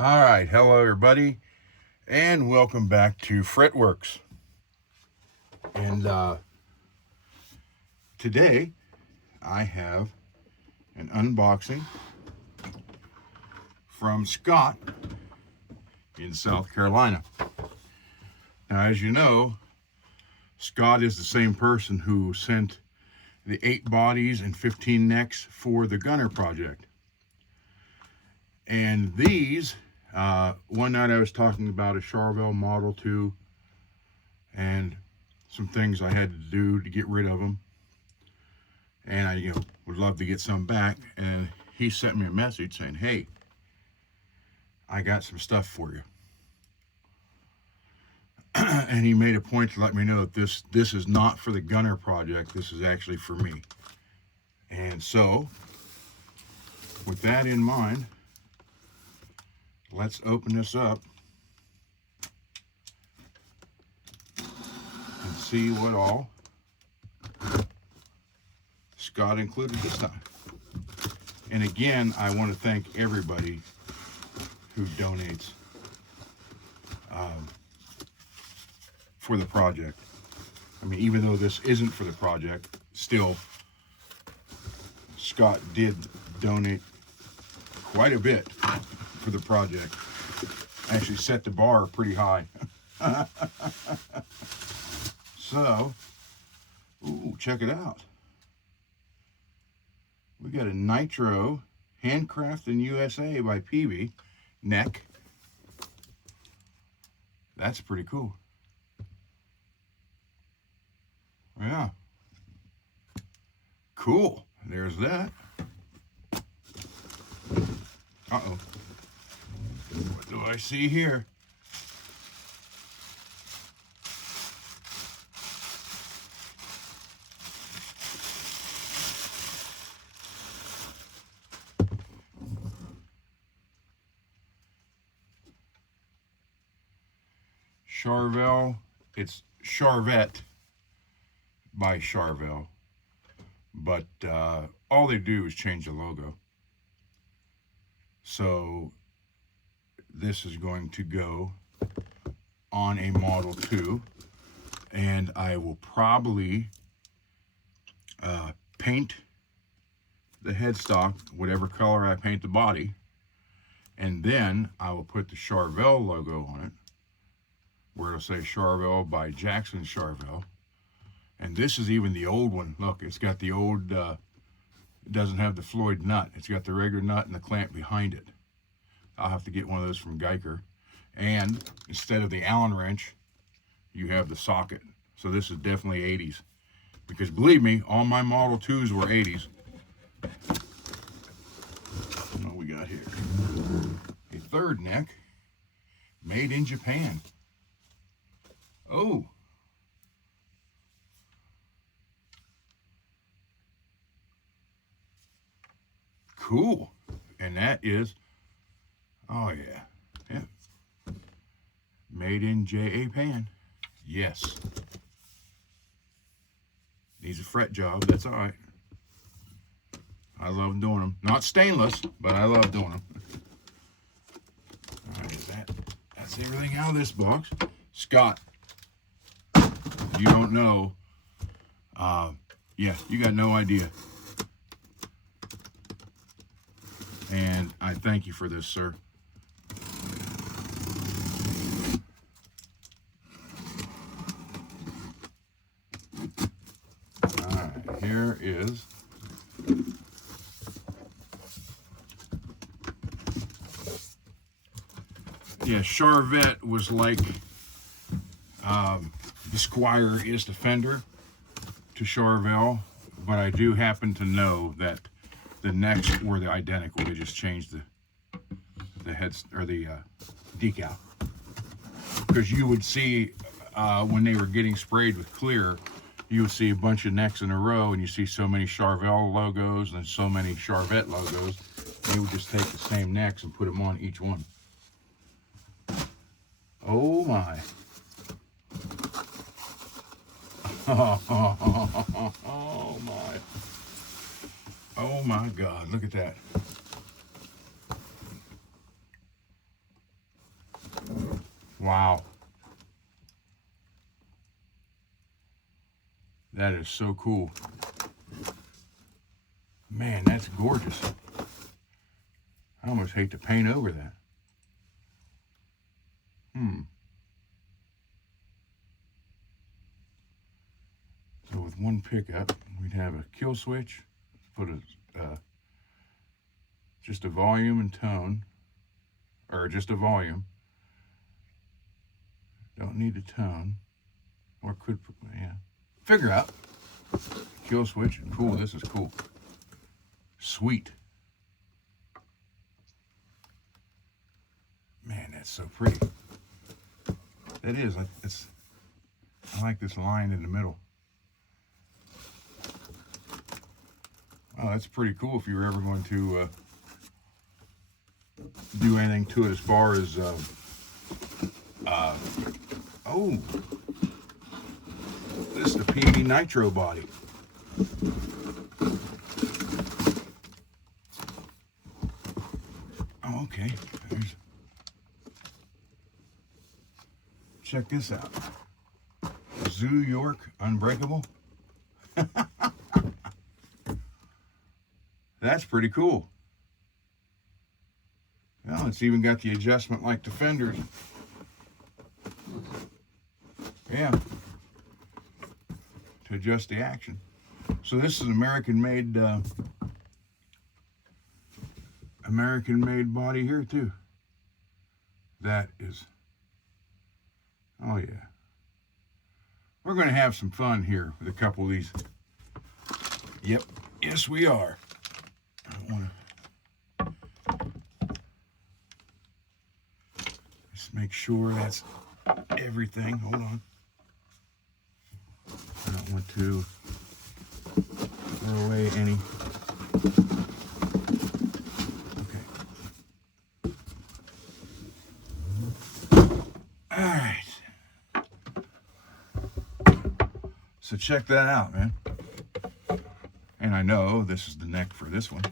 All right, hello everybody, and welcome back to Fretworks. And today I have an unboxing from Scott in South Carolina. Now, as you know, Scott is the same person who sent the 8 bodies and 15 necks for the Gunner project. And these, one night I was talking about a Charvel Model 2 and some things I had to do to get rid of them. And I, would love to get some back. And he sent me a message saying, "Hey, I got some stuff for you." And he made a point to let me know that this is not for the Gunner project. This is actually for me. And so, with that in mind, let's open this up and see what all Scott included this time. And again, I want to thank everybody who donates for the project. I mean, even though this isn't for the project, still, Scott did donate quite a bit for the project. Actually set the bar pretty high. So, ooh, check it out. We got a Nitro Handcrafted in USA by Peavey neck. That's pretty cool. Yeah. Cool. There's that. Uh-oh. What do I see here? Charvel. It's Charvette by Charvel. But all they do is change the logo. So this is going to go on a Model 2, and I will probably paint the headstock whatever color I paint the body, and then I will put the Charvel logo on it, where it'll say Charvel by Jackson Charvel. And this is even the old one. Look, it's got the old, it doesn't have the Floyd nut. It's got the regular nut and the clamp behind it. I'll have to get one of those from Geiger. And instead of the Allen wrench, you have the socket. So this is definitely 80s. Because believe me, all my Model 2s were 80s. What we got here? A third neck, made in Japan. Oh. Cool. And that is, oh yeah, yeah, made in Japan. Yes. Needs a fret job, that's all right. I love doing them. Not stainless, but I love doing them. All right, that's everything out of this box. Scott, you don't know, yeah, you got no idea. And I thank you for this, sir. All right, here is yeah, Charvette was like the Squire is the Fender to Charvel, but I do happen to know that the necks were the identical. They just changed the heads or the decal. Because you would see when they were getting sprayed with clear, you would see a bunch of necks in a row, and you see so many Charvel logos and so many Charvette logos. They would just take the same necks and put them on each one. Oh my. Oh my. Oh my God, look at that. Wow. That is so cool. Man, that's gorgeous. I almost hate to paint over that. So with one pickup, we'd have a kill switch, put just a volume and tone, or just a volume. Don't need a tone, or could, yeah. Figure out. Kill switch, cool, this is cool. Sweet. Man, that's so pretty. That is, I like this line in the middle. Oh, that's pretty cool if you were ever going to do anything to it as far as, oh, this is the PV Nitro body. Oh, okay. Check this out. Zoo York Unbreakable. That's pretty cool. Well, it's even got the adjustment like the fenders. Yeah. To adjust the action. So this is an American-made body here too. That is, oh yeah. We're going to have some fun here with a couple of these. Yep, yes we are. I don't want to just make sure that's everything. Hold on. I don't want to throw away any. Okay. All right. So check that out, man. And I know this is the neck for this one.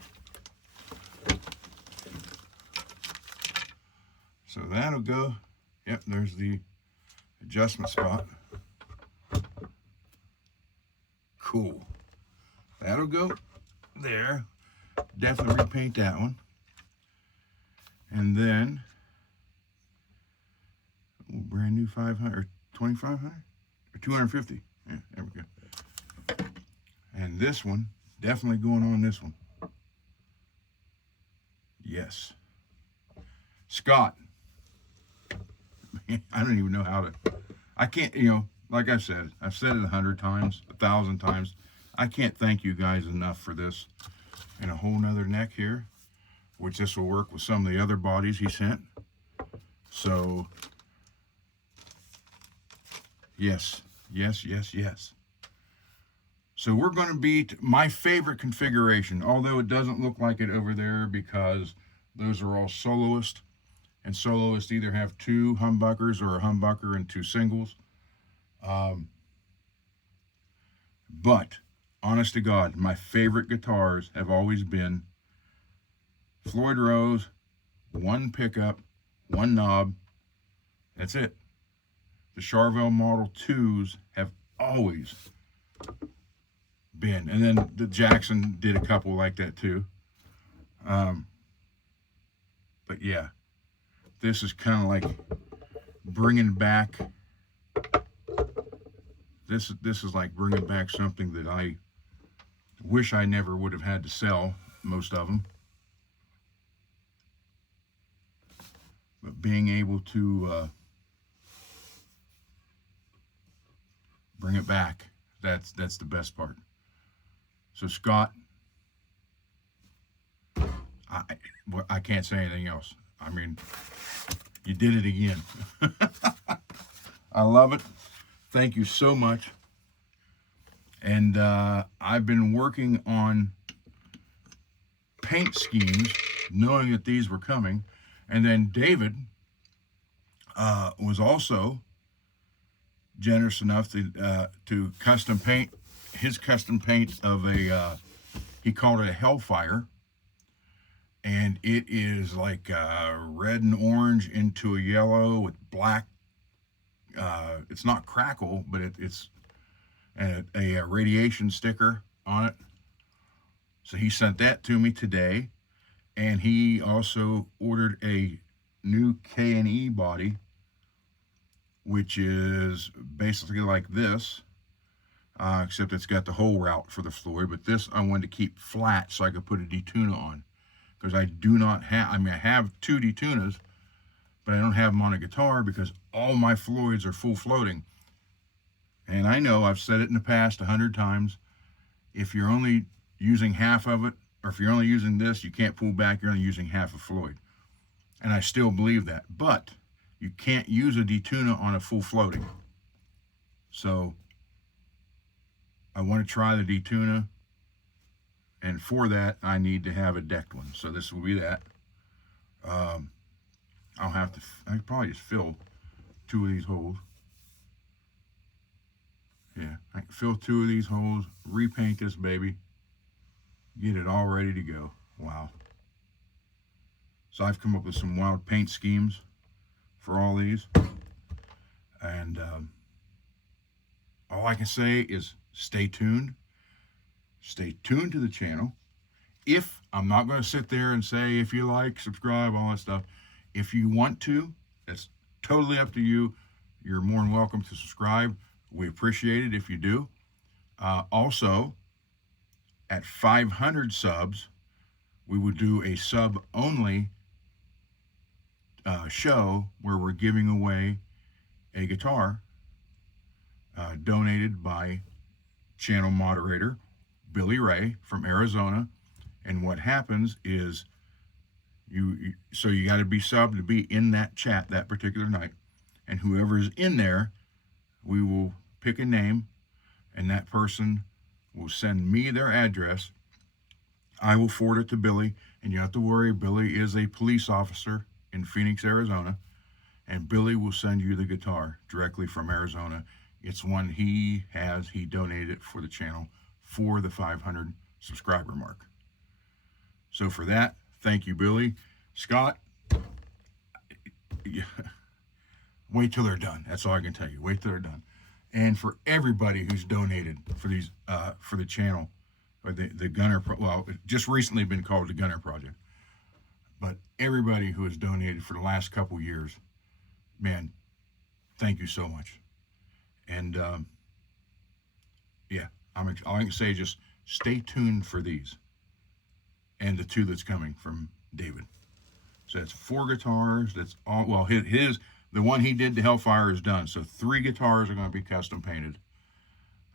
So that'll go. Yep, there's the adjustment spot. Cool. That'll go there. Definitely repaint that one. And then brand new 500 or 2500 or 250. Yeah, there we go. And this one, definitely going on this one. Yes. Scott. I don't even know how to, I can't, you know, like I said, I've said it 100 times, 1,000 times. I can't thank you guys enough for this. And a whole nother neck here, which this will work with some of the other bodies he sent. So, yes, yes, yes, yes. So we're going to beat my favorite configuration, although it doesn't look like it over there because those are all soloists. And soloists either have 2 humbuckers or a humbucker and 2 singles. But, honest to God, my favorite guitars have always been Floyd Rose, 1 pickup, 1 knob. That's it. The Charvel Model 2s have always been. And then the Jackson did a couple like that too. But yeah, this is kind of like bringing back, this is like bringing back something that I wish I never would have had to sell, most of them. But being able to bring it back, that's the best part. So Scott, I can't say anything else. I mean, you did it again. I love it. Thank you so much. And I've been working on paint schemes, knowing that these were coming. And then David was also generous enough to custom paint his custom paint of a, he called it a Hellfire. And it is like red and orange into a yellow with black it's not crackle, but it's a radiation sticker on it. So he sent that to me today, and he also ordered a new K&E body, which is basically like this, except it's got the hole route for the Floyd. But this I wanted to keep flat so I could put a D-Tuna on, because I do not have, I mean, I have two D-Tunas, but I don't have them on a guitar because all my Floyds are full floating. And I know I've said it in the past 100 times, if you're only using half of it, or if you're only using this, you can't pull back, you're only using half a Floyd. And I still believe that. But you can't use a D-Tuna on a full floating. So I want to try the D-Tuna, and for that I need to have a decked one. So this will be that. I'll have to, I could probably just fill 2 of these holes. Yeah, I can fill 2 of these holes, repaint this baby, get it all ready to go. Wow. So I've come up with some wild paint schemes for all these. And all I can say is stay tuned. Stay tuned to the channel. If, I'm not going to sit there and say if you like, subscribe, all that stuff. If you want to, it's totally up to you. You're more than welcome to subscribe. We appreciate it if you do. Also, at 500 subs, we would do a sub-only show where we're giving away a guitar donated by channel moderator Billy Ray from Arizona. And what happens is you got to be subbed to be in that chat that particular night, and whoever's in there, we will pick a name, and that person will send me their address. I will forward it to Billy, and you have to worry, Billy is a police officer in Phoenix, Arizona, and Billy will send you the guitar directly from Arizona. It's one he donated it for the channel for the 500 subscriber mark. So for that, thank you, Billy. Scott, wait till they're done. That's all I can tell you. Wait till they're done. And for everybody who's donated for these, for the channel, or the Gunner, well, it just recently been called the Gunner Project, but everybody who has donated for the last couple years, man, thank you so much. And yeah, all I can say is just stay tuned for these and the 2 that's coming from David. So that's 4 guitars. That's all. Well, the one he did, the Hellfire, is done. So 3 guitars are going to be custom painted.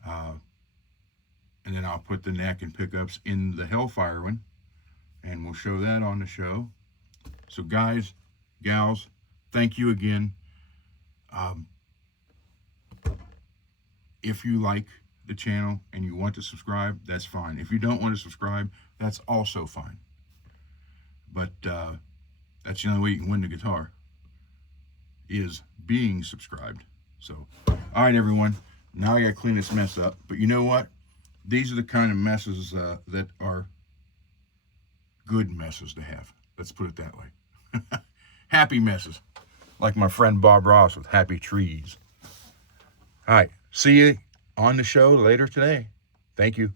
And then I'll put the neck and pickups in the Hellfire one, and we'll show that on the show. So guys, gals, thank you again. If you like the channel and you want to subscribe, that's fine. If you don't want to subscribe, that's also fine. But that's the only way you can win the guitar, is being subscribed. So, all right, everyone. Now I got to clean this mess up. But you know what? These are the kind of messes that are good messes to have. Let's put it that way. Happy messes. Like my friend Bob Ross with Happy Trees. All right. See you on the show later today. Thank you.